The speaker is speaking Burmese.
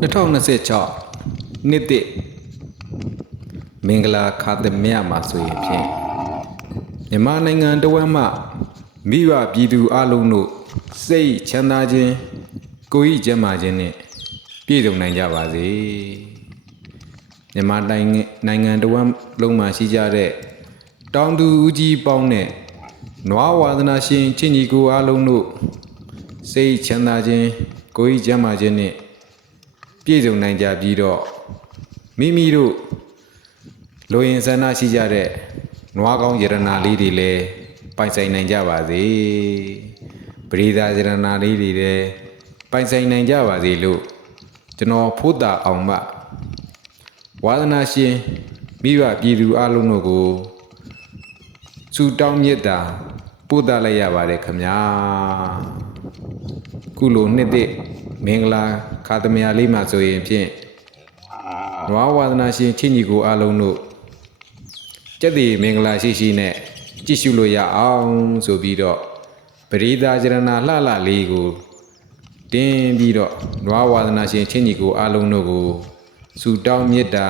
2026နှစ်သစ်မင်္ဂလာခါသမယမှာဆိုရင်ဖြင့်မြန်မာနိုင်ငံတဝန်းမှမိဘပြည်သူအလုံးတို့စိတ်ချမ်းသာခြင်းကိုယ်ဤကျန်းမာခြင်းနဲ့ပြည့်စုံနိုင်ကြပါစေမြန်မာနိုင်ငံတဝန်းလုံးမှာရှိကြတဲ့တောင်သူဦးကြီးပေါင်းနဲ့နွားဝါသနာရှင်ချင်းညီကိုအလုံးတို့စိတ်ချမ်းသာခြင်းကိုယ်ဤကျန်းမာခြင်းနဲ့ပြည့်စုံနိုင်ကြပြီးတော့မိမိတို့လိုရင်ဆန္ဒရှိကြတဲ့နွားကောင်းယရနာလေးတွေလည်းပိုင်ဆိုင်နိုင်ကြပါစေပရိသတ်ယရနာလေးတွေလည်းပိုင်ဆိုင်နိုင်ကြပါစေလို့ကျွန်တော်ဖို့တာအောင်မှဝါသနာရှင်မိဘပြည်သူအလုံးတို့ကိုဆုတောင်းမြတ်တာပို့သလိုက်ရပါတယ်ခင်ဗျာခုလိုနှစ်သစ်မင်္ဂလာခါသမယလေးမှာဆိုရင်ဖြင့်နွားဝါသနာရှင်ချင်းညီကိုအလုံးတို့ကျက်တည်မင်္ဂလာရှိရှိနဲ့ကြည့်ရှုလို့ရအောင်ဆိုပြီးတော့ပရိသတ်ယရနာလှလှလေးကိုတင်းပြီးတော့နွားဝါသနာရှင်ချင်းညီကိုအလုံးတို့ကိုဆုတောင်းမြတ်တာ